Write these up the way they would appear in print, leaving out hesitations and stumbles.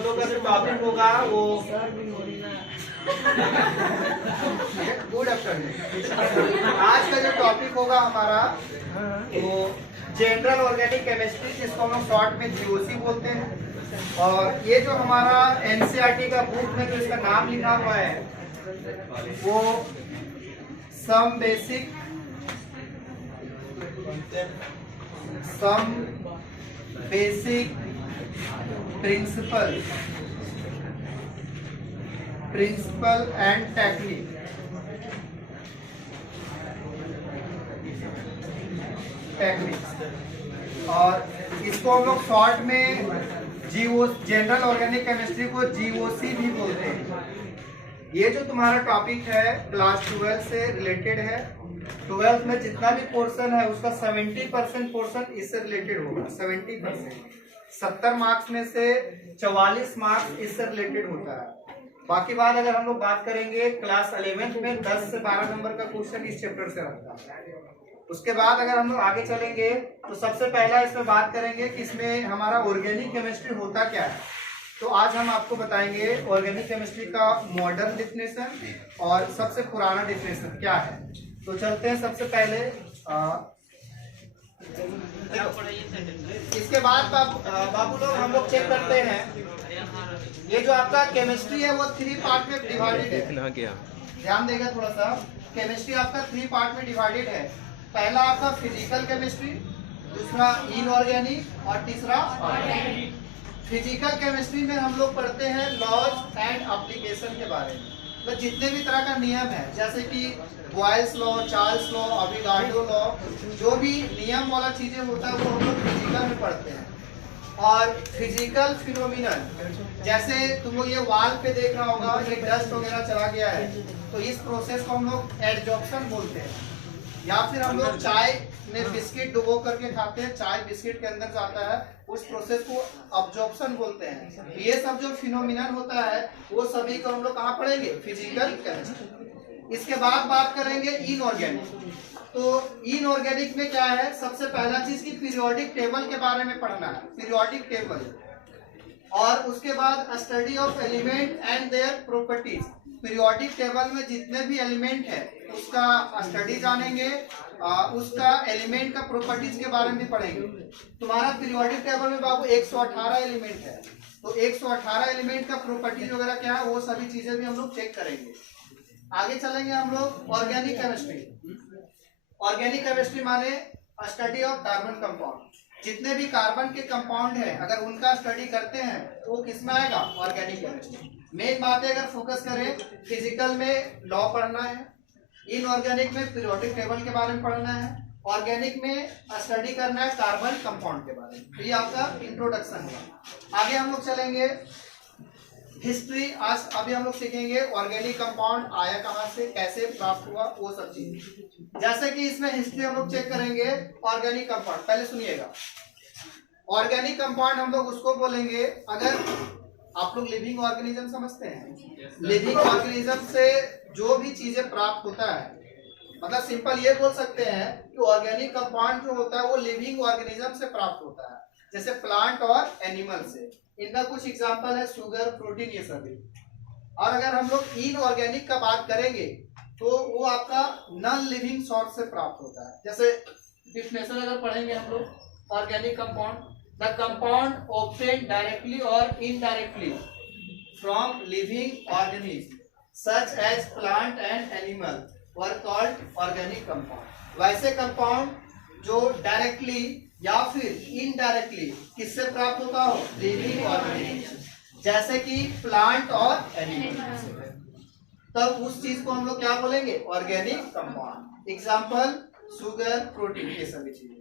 हम लोग का जो टॉपिक होगा वो गुड आफ्टरनून। आज का जो टॉपिक होगा हमारा वो जनरल ऑर्गेनिक केमिस्ट्री, जिसको हम लोग शॉर्ट में जीओसी बोलते हैं। और ये जो हमारा एनसीईआरटी का बुक में जो इसका नाम लिखा हुआ है वो some basic principle and technique. और इसको हम लोग शॉर्ट में जनरल ऑर्गेनिक केमिस्ट्री को जीओसी भी बोलते हैं। ये जो तुम्हारा टॉपिक है क्लास 12 से रिलेटेड है। 12th में जितना भी पोर्शन है उसका 70% पोर्शन इससे रिलेटेड होगा। 70%, 70 मार्क्स में से 44 मार्क्स इससे रिलेटेड होता है। बाकी बात अगर हम लोग बात करेंगे क्लास 11th में 10 से 12 नंबर का क्वेश्चन इस चैप्टर से रहता है। उसके बाद अगर हम लोग आगे चलेंगे तो सबसे पहला इसमें बात करेंगे कि इसमें हमारा ऑर्गेनिक केमिस्ट्री होता क्या है। तो आज हम आपको बताएंगे ऑर्गेनिक केमिस्ट्री का मॉडर्न डिफिनेशन और सबसे पुराना डिफिनेशन क्या है। तो चलते हैं सबसे पहले इसके बाद बाबू लोग हम लोग चेक करते हैं। ये जो आपका केमिस्ट्री है वो 3 पार्ट में डिवाइडेड है। ध्यान देगा थोड़ा सा। केमिस्ट्री आपका 3 पार्ट में डिवाइडेड है। पहला आपका फिजिकल केमिस्ट्री, दूसरा इनऑर्गेनिक और तीसरा ऑर्गेनिक। फिजिकल केमिस्ट्री में हम लोग पढ़ते हैं लॉज एंड एप्लीकेशन के बारे में। मतलब जितने भी तरह का नियम है, जैसे कि Boyle's law, Charles law, Avogadro law, जो भी नियम वाला चीजें होता है वो हम लोग फिजिकल में पढ़ते हैं। और फिजिकल फिनोमिनल, जैसे तुम लोग ये वाल पे देख रहा होगा, ये डस्ट वगैरह चला गया है, तो इस प्रोसेस को हम लोग एडजॉर्प्शन बोलते हैं। या फिर हम लोग चाय में बिस्किट डुबो करके खाते हैं, चाय बिस्किट के अंदर जाता है, उस प्रोसेस को अब्जॉर्प्शन बोलते हैं। ये सब जो फिनोमिनन होता है वो सभी को हम लोग कहाँ पढ़ेंगे? Physical chemistry. इसके बाद बात करेंगे इनऑर्गेनिक। तो इनऑर्गेनिक में क्या है? सबसे पहला चीज की पीरियोडिक टेबल के बारे में पढ़ना है, पीरियोडिक टेबल। और उसके बाद study of element and their properties. Periodic table में जितने भी एलिमेंट है उसका स्टडी जानेंगे, उसका एलिमेंट का प्रॉपर्टीज के बारे में पढ़ेंगे। तुम्हारा पीरियोडिक टेबल में बाबू 118 एलिमेंट है, तो 118 एलिमेंट का प्रॉपर्टीज वगैरह क्या है वो सभी चीजें भी हम लोग चेक करेंगे। आगे चलेंगे हम लोग ऑर्गेनिक केमिस्ट्री। ऑर्गेनिक केमिस्ट्री माने स्टडी ऑफ कार्बन कंपाउंड। जितने भी कार्बन के कंपाउंड है अगर उनका स्टडी करते हैं तो वो किसमें आएगा? Organic chemistry. मेन बात है, अगर फोकस करें फिजिकल में लॉ पढ़ना है, इनऑर्गेनिक में पीरियोडिक टेबल के बारे में पढ़ना है, ऑर्गेनिक में स्टडी करना है कार्बन कंपाउंड के बारे में। तो ये आपका इंट्रोडक्शन है। आगे हम लोग चलेंगे हिस्ट्री। आज अभी हम लोग सीखेंगे ऑर्गेनिक कंपाउंड आया कहाँ से, कैसे प्राप्त हुआ, वो सब चीज। जैसे कि इसमें हिस्ट्री हम लोग चेक करेंगे ऑर्गेनिक कंपाउंड। पहले सुनिएगा, ऑर्गेनिक कंपाउंड हम लोग उसको बोलेंगे, अगर आप लोग लिविंग ऑर्गेनिज्म समझते हैं, लिविंग ऑर्गेनिज्म से जो भी चीजें प्राप्त होता है, मतलब सिंपल ये बोल सकते हैं कि ऑर्गेनिक कंपाउंड जो होता है वो लिविंग ऑर्गेनिज्म से प्राप्त होता है, जैसे प्लांट और एनिमल से। इनका कुछ एग्जांपल है शुगर, प्रोटीन, ये सभी। और अगर हम लोग इनऑर्गेनिक का बात करेंगे तो वो आपका नॉन लिविंग सोर्स से प्राप्त होता है। जैसे डिफिनेशन अगर पढ़ेंगे हम लोग organic compound, the compound obtained directly और indirectly from living organism such as plant and animal were called organic compound. वैसे कंपाउंड जो डायरेक्टली या फिर इनडायरेक्टली किससे प्राप्त होता हो? लिविंग ऑर्गेनिज्म, जैसे कि प्लांट और एनिमल। तब उस चीज को हम लोग क्या बोलेंगे? Organic compound. Example sugar, protein, ये सभी चीजें।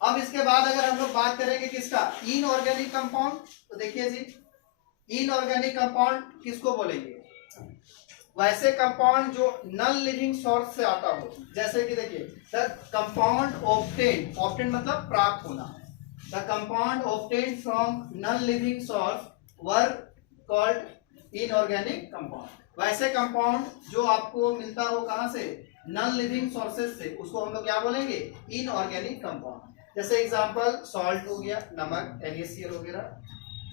अब इसके बाद अगर हम लोग बात करेंगे किसका? Inorganic compound. तो देखिए जी, इनऑर्गेनिक कंपाउंड किसको बोलेंगे? वैसे कंपाउंड जो नॉन लिविंग सोर्स से आता हो, जैसे कि देखिए द कंपाउंड ऑब्टेन्ड, ऑब्टेन्ड मतलब प्राप्त होना, the compound obtained from non living source were called inorganic compound. वैसे कंपाउंड जो आपको मिलता हो कहां से? नॉन लिविंग सोर्सेज से, उसको हम लोग क्या बोलेंगे? Inorganic compound. जैसे एग्जांपल सॉल्ट हो गया, नमक, NaCl वगैरह,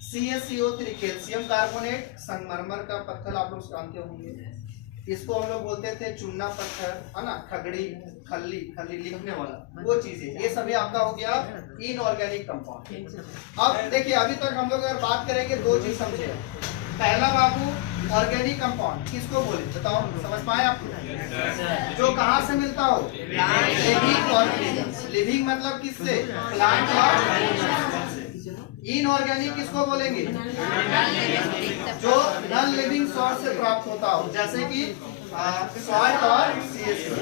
CaCO3 कैल्शियम कार्बोनेट, संगमरमर का पत्थर आप लोग जानते होंगे, इसको हम लोग बोलते थे चूना पत्थर, है ना, खगड़ी, खल्ली, खल्ली लिखने वाला, वो चीजें, ये सभी आपका हो गया इनऑर्गेनिक कंपाउंड। अब देखिए अभी तक हम लोग अगर बात करेंगे दो चीज समझे। पहला बाबू ऑर्गेनिक कंपाउंड किसको बोले बताओ, समझ पाए आप लोग? जो कहाँ से मिलता हो, लिविंग ऑर्गेनिज्म। लिविंग मतलब किससे, प्लांट और इनऑर्गेनिक किसको बोलेंगे, जो नॉन लिविंग सोर्स से प्राप्त होता हो, जैसे कि सॉइल और CaCO।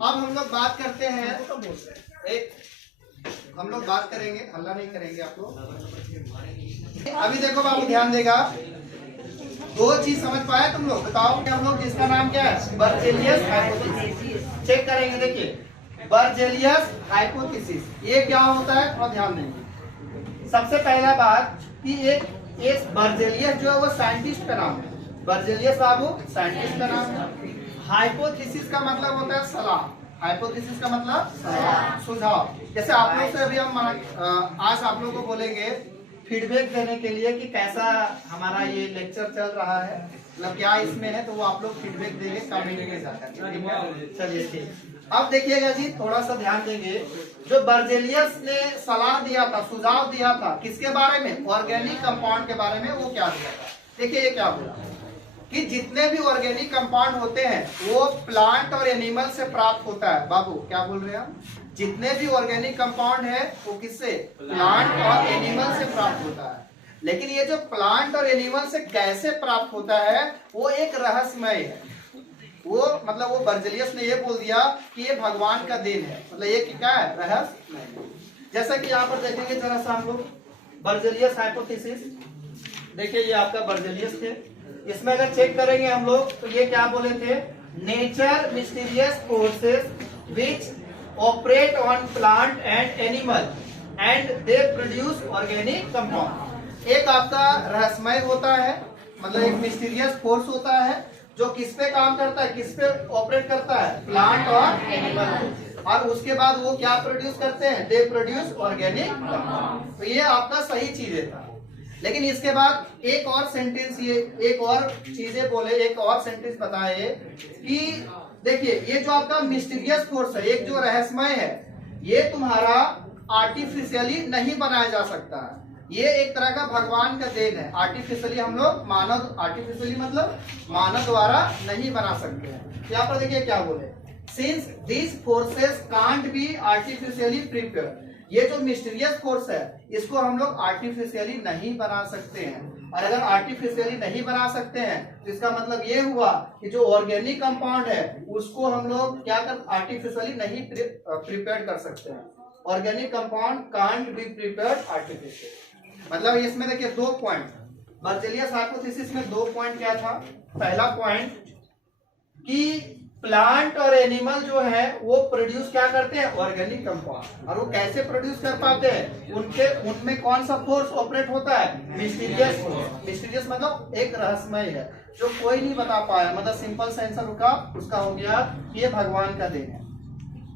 अब हम लोग बात करते हैं, हम लोग बात करेंगे, हल्ला नहीं करेंगे आप लोग। अभी देखो बाबू ध्यान देगा, दो चीज समझ पाए तुम लोग, बताओ कि हम लोग जिसका नाम क्या है, बर्जेलियस हाइपोथेसिस। चेक करेंगे, देखिए बर्जेलियस हाइपोथेसिस ये क्या होता है, थोड़ा ध्यान देंगे। सबसे पहला बात कि एक बर्जेलियस जो है वो साइंटिस्ट का नाम है, बर्जेलियस बाबू साइंटिस्ट का नाम है। हाइपोथेसिस का मतलब होता है सलाह, हाइपोथेसिस का मतलब सुझाव। जैसे आप लोग से अभी हम आज आप लोग को बोलेंगे फीडबैक देने के लिए कि कैसा हमारा ये लेक्चर चल रहा है, मतलब क्या इसमें है, तो वो आप लोग फीडबैक देंगे कमेंट में जाकर। चलिए ठीक, अब देखिएगा जी, थोड़ा सा ध्यान देंगे। जो बर्जेलियस ने सलाह दिया था, सुझाव दिया था, किसके बारे में, ऑर्गेनिक कंपाउंड के बारे में, वो क्या दिया था, देखिए ये क्या बोला कि जितने भी ऑर्गेनिक कंपाउंड होते हैं वो प्लांट और एनिमल से प्राप्त होता है। बाबू क्या बोल रहे हैं हम, जितने भी ऑर्गेनिक कंपाउंड है वो किससे, प्लांट और एनिमल से प्राप्त होता है। लेकिन ये जो प्लांट और एनिमल से कैसे प्राप्त होता है वो एक रहस्यमय है। वो मतलब वो बर्जेलियस ने ये बोल दिया कि ये भगवान का देन है, मतलब ये क्या है, रहस्य। जैसा कि यहाँ पर देखेंगे जरा सा हम लोग बर्जेलियस हाइपोथेसिस, देखिए ये आपका बर्जेलियस थे, इसमें अगर चेक करेंगे हम लोग तो ये क्या बोले थे, nature mysterious forces which operate on plant and animal and they produce organic compound. एक आपका रहस्यमय होता है, मतलब एक मिस्टीरियस फोर्स होता है जो किस पे काम करता है, किस पे ऑपरेट करता है, प्लांट और एनिमल, और उसके बाद वो क्या प्रोड्यूस करते हैं, दे प्रोड्यूस ऑर्गेनिक कंपाउंड। तो ये आपका सही चीजें था। लेकिन इसके बाद एक और सेंटेंस, ये एक और चीजें बोले, एक और सेंटेंस बताए कि देखिए ये जो आपका मिस्टीरियस फोर्स है, एक जो रहस्यमय है, ये तुम्हारा आर्टिफिशियली नहीं बनाया जा सकता है, ये एक तरह का भगवान का देन है। आर्टिफिशियली हम लोग मानव, आर्टिफिशियली मतलब मानव द्वारा नहीं बना सकते हैं। यहाँ पर देखिए क्या बोले, since this forces can't be artificially prepared, ये जो मिस्टीरियस फोर्स है इसको हम लोग आर्टिफिशियली नहीं बना सकते हैं। और अगर आर्टिफिशियली नहीं बना सकते हैं तो इसका मतलब ये हुआ कि जो ऑर्गेनिक कंपाउंड है उसको हम लोग क्या कर, आर्टिफिशियली नहीं प्रिपेयर कर सकते हैं। Organic compound can't be prepared artificially. मतलब इसमें देखिए दो पॉइंट, बर्जेलियस हाइपोथेसिस में दो पॉइंट क्या था। पहला पॉइंट कि प्लांट और एनिमल जो है वो प्रोड्यूस क्या करते हैं, ऑर्गेनिक कंपाउंड, और वो कैसे प्रोड्यूस कर पाते हैं, उनमें कौन सा फोर्स ऑपरेट होता है, मिस्टीरियस फोर्स। मिस्टीरियस मतलब एक रहस्यमय है जो कोई नहीं बता पाया, मतलब सिंपल सा आंसर उसका हो गया ये भगवान का देन है।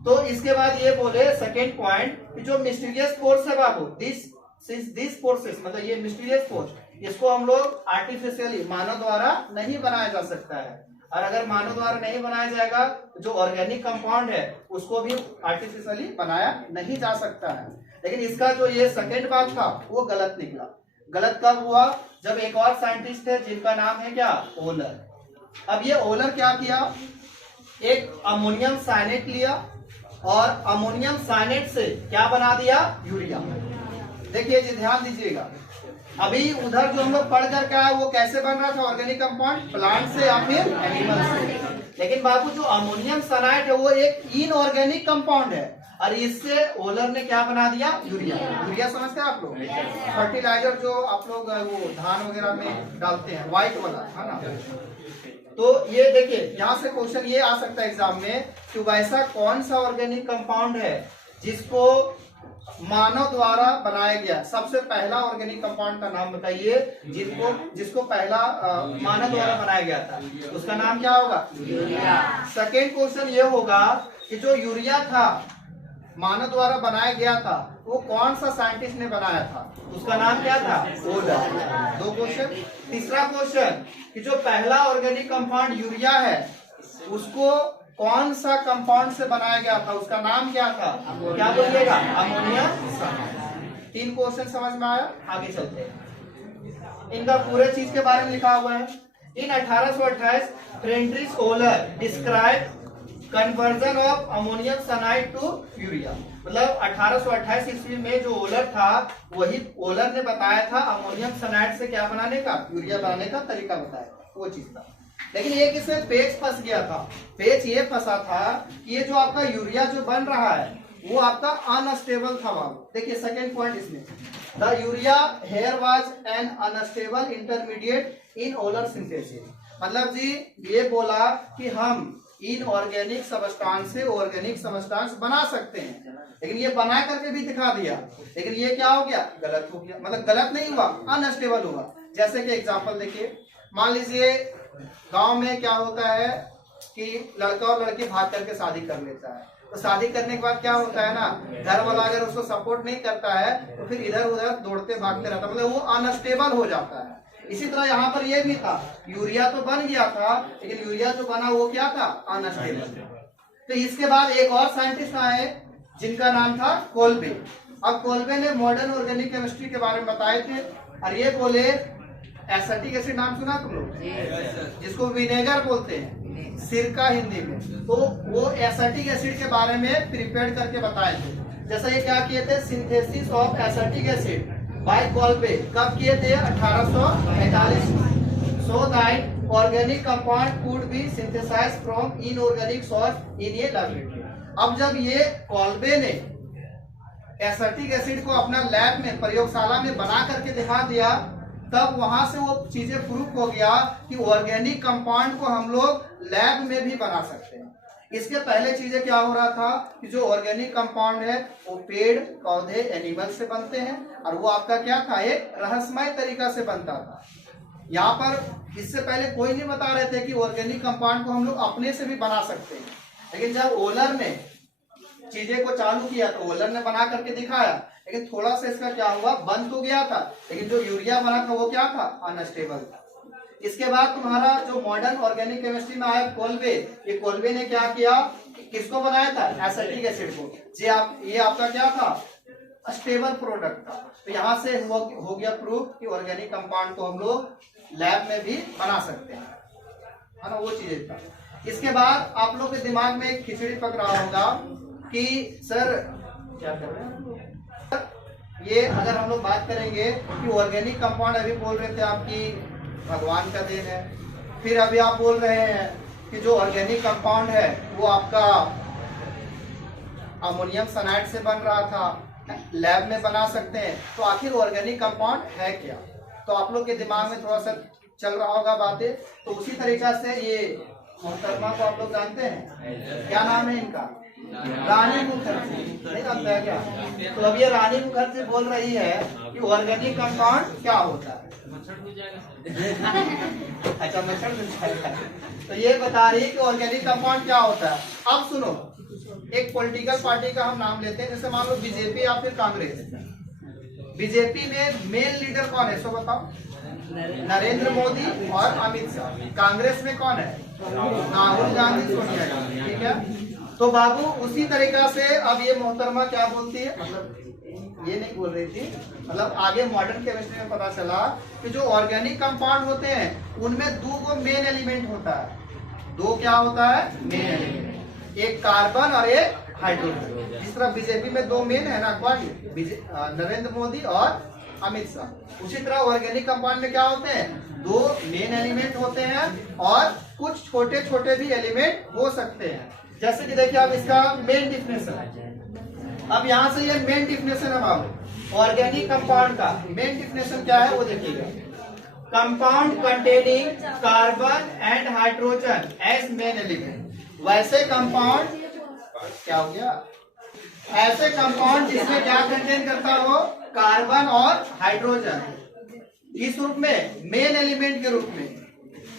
तो इसके बाद ये बोले सेकेंड पॉइंट कि जो मिस्टीरियस फोर्स है बाबू, दिस फोर्सेस मतलब ये मिस्टीरियस फोर्स, इसको हम लोग आर्टिफिशियली मानव द्वारा नहीं बनाया जा सकता है। और अगर मानव द्वारा नहीं बनाया जाएगा तो जो ऑर्गेनिक कंपाउंड है उसको भी आर्टिफिशियली बनाया नहीं जा सकता है। लेकिन इसका जो ये सेकेंड बात था वो गलत निकला। गलत कब हुआ, जब एक और साइंटिस्ट थे जिनका नाम है क्या, ओलर। अब ये ओलर क्या किया, एक अमोनियम साइनेट लिया और अमोनियम साइनेट से क्या बना दिया, यूरिया। देखिए जी ध्यान दीजिएगा, अभी उधर जो हम लोग पढ़ कर क्या है वो कैसे बन रहा था ऑर्गेनिक कंपाउंड, प्लांट से या फिर एनिमल से। लेकिन बाबू जो अमोनियम साइनाइड है वो एक इनऑर्गेनिक कंपाउंड है और इससे ओलर ने क्या बना दिया, यूरिया। यूरिया समझते हैं आप लोग, फर्टिलाइजर जो आप लोग वो धान वगैरह में डालते हैं, व्हाइट वाला है ना। तो ये देखिए यहाँ से क्वेश्चन ये आ सकता है एग्जाम में कि वैसा कौन सा ऑर्गेनिक कंपाउंड है जिसको मानव द्वारा बनाया गया। सबसे पहला ऑर्गेनिक कंपाउंड का नाम बताइए जिसको पहला मानव द्वारा बनाया गया था, उसका नाम क्या होगा, यूरिया। सेकेंड क्वेश्चन ये होगा कि जो यूरिया था मानव द्वारा बनाया गया था वो कौन सा साइंटिस्ट ने बनाया था, उसका नाम क्या था, ओलर। 2 क्वेश्चन। तीसरा क्वेश्चन कि जो पहला ऑर्गेनिक कंपाउंड यूरिया है उसको कौन सा कंपाउंड से बनाया गया था, उसका नाम क्या था, क्या बोलिएगा, अमोनियम सल्फाइड। 3 क्वेश्चन समझ में आया। आगे चलते हैं। इनका पूरे चीज के बारे में लिखा हुआ है। In 1828 Friedrich Wohler describe conversion of ammonium cyanide to urea. मतलब 1828 ईस्वी में जो ओलर था वही ओलर ने बताया था अमोनियम साइनाइड से क्या बनाने का, यूरिया बनाने का तरीका बताया था, वो चीज था। लेकिन एक इसमें पेच फंस गया था। पेच ये फंसा था कि ये जो आपका यूरिया जो बन रहा है वो आपका अनस्टेबल था। बाबू देखिए सेकेंड पॉइंट इसमें, the urea here was an unstable intermediate in Wohler synthesis. मतलब जी ये बोला कि हम इन ऑर्गेनिक सबस्टांस से ऑर्गेनिक सबस्टांस बना सकते हैं, लेकिन ये बना करके भी दिखा दिया, लेकिन ये क्या हो गया, गलत हो गया। मतलब गलत नहीं हुआ, अनस्टेबल हुआ। जैसे कि एग्जांपल देखिए, मान लीजिए गांव में क्या होता है कि लड़का और लड़की भाग करके शादी कर लेता है, तो शादी करने के बाद क्या होता है ना, घर वाला अगर उसको सपोर्ट नहीं करता है तो फिर इधर उधर दौड़ते भागते रहता है, मतलब वो अनस्टेबल हो जाता है। इसी तरह यहाँ पर ये भी था, यूरिया तो बन गया था लेकिन यूरिया जो बना वो क्या था, अनस्टेबल। तो इसके बाद एक और साइंटिस्ट आए जिनका नाम था कोल्बे। अब कोल्बे ने मॉडर्न ऑर्गेनिक केमिस्ट्री के बारे में बताए थे और ये बोले एसिटिक एसिड नाम सुना तुम लोग, जिसको विनेगर बोलते हैं सिरका हिंदी में, तो वो एसिटिक एसिड के बारे में प्रिपेयर करके बताए थे। जैसा ये क्या किए थे, synthesis of acetic acid by Kolbe कब किए थे, 1845। So that organic compound could be synthesised from inorganic source in a laboratory. अब जब ये कोल्बे ने एसिटिक एसिड को अपना लैब में प्रयोगशाला में बना करके दिखा दिया, तब वहां से वो चीजें प्रूफ हो गया कि ऑर्गेनिक कंपाउंड को हम लोग लैब में भी बना सकते हैं। इसके पहले चीजें क्या हो रहा था कि जो ऑर्गेनिक कंपाउंड है वो पेड़ पौधे एनिमल से बनते हैं और वो आपका क्या था, एक रहस्यमय तरीका से बनता था। यहाँ पर इससे पहले कोई नहीं बता रहे थे कि ऑर्गेनिक कंपाउंड को हम लोग अपने से भी बना सकते हैं, लेकिन जब ओलर ने चीजें को चालू किया तो ओलर ने बना करके दिखाया, लेकिन थोड़ा सा इसका क्या हुआ, बन तो गया था लेकिन जो यूरिया बना था वो क्या था, अनस्टेबल था। इसके बाद तुम्हारा जो मॉडर्न ऑर्गेनिक केमिस्ट्री में आया कोल्बे, ये कोल्बे ने क्या किया, किसको बनाया था, एसिटिक एसिड को। ये आपका क्या था, स्टेबल प्रोडक्ट था। तो यहाँ से हो गया प्रूफ कि ऑर्गेनिक कंपाउंड को हम लोग लैब में भी बना सकते हैं, है ना, वो चीजें था। इसके बाद आप लोग के दिमाग में एक खिचड़ी पक रहा होगा कि सर क्या कर रहे हैं ये, अगर हम लोग बात करेंगे कि ऑर्गेनिक कंपाउंड, अभी बोल रहे थे आपकी भगवान का देन है, फिर अभी आप बोल रहे हैं कि जो ऑर्गेनिक कंपाउंड है वो आपका अमोनियम साइनाइड से बन रहा था, लैब में बना सकते हैं, तो आखिर ऑर्गेनिक कंपाउंड है क्या। तो आप लोग के दिमाग में थोड़ा सा चल रहा होगा बातें। तो उसी तरीका से ये मोहतरमा को आप लोग जानते हैं, क्या नाम है इनका, रानी मुखर्जी, नहीं जानते हैं क्या। तो अब ये रानी मुखर्जी बोल रही है कि ऑर्गेनिक कंपाउंड क्या होता है। अच्छा, मच्छर जाएगा। तो ये बता रही है कि ऑर्गेनिक कंपाउंड क्या होता है। अब सुनो, एक पॉलिटिकल पार्टी का हम नाम लेते हैं, जैसे मान लो बीजेपी या फिर कांग्रेस। बीजेपी में मेन लीडर कौन है, सो बताओ, नरेंद्र मोदी और अमित शाह। कांग्रेस में कौन है, राहुल गांधी, सोनिया गांधी, ठीक है। तो बाबू उसी तरीका से अब ये मोहतरमा क्या बोलती है, मतलब ये नहीं बोल रही थी, मतलब आगे मॉडर्न केमिस्ट्री में पता चला कि जो ऑर्गेनिक कंपाउंड होते हैं उनमें दो मेन एलिमेंट होता है। दो क्या होता है, मेन एलिमेंट, एक कार्बन और एक हाइड्रोजन। जिस तरह बीजेपी में दो मेन है ना, कौन, नरेंद्र मोदी और अमित शाह। उसी तरह ऑर्गेनिक कंपाउंड में क्या होते हैं, दो मेन एलिमेंट होते हैं और कुछ छोटे छोटे भी एलिमेंट हो सकते हैं। जैसे कि देखिए अब इसका मेन डिफिनेशन है। अब यहाँ से ये मेन डिफिनेशन है बाबू, ऑर्गेनिक कंपाउंड का मेन डिफिनेशन क्या है वो देखिएगा। Compound containing carbon and hydrogen as main element. वैसे कंपाउंड, क्या हो गया, ऐसे कंपाउंड जिसमें क्या कंटेन करता हो, कार्बन और हाइड्रोजन, इस रूप में मेन एलिमेंट के रूप में।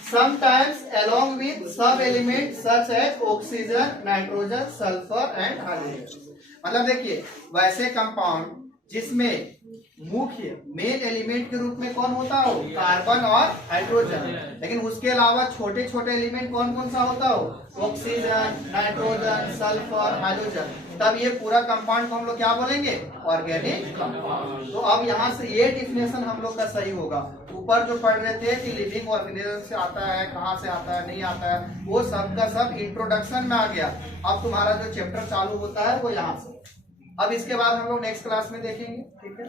sometimes along with सब element such as oxygen, nitrogen, sulphur and hydrogen. मतलब देखिए वैसे कंपाउंड जिसमें मुख्य मेन एलिमेंट के रूप में कौन होता हो, कार्बन और हाइड्रोजन, लेकिन उसके अलावा छोटे छोटे एलिमेंट कौन कौन सा होता हो, ऑक्सीजन, नाइट्रोजन, सल्फर, हाइड्रोजन, तब ये पूरा कंपाउंड को हम लोग क्या बोलेंगे, ऑर्गेनिक कंपाउंड। तो अब यहाँ से ये डिफिनेशन हम लोग का सही होगा। ऊपर जो पढ़ रहे थे कि लिविंग ऑर्गेनिज्म से आता है, कहाँ से आता है, नहीं आता है, वो सब का सब इंट्रोडक्शन में आ गया। अब तुम्हारा जो चैप्टर चालू होता है वो यहाँ से। अब इसके बाद हम लोग नेक्स्ट क्लास में देखेंगे, ठीक है।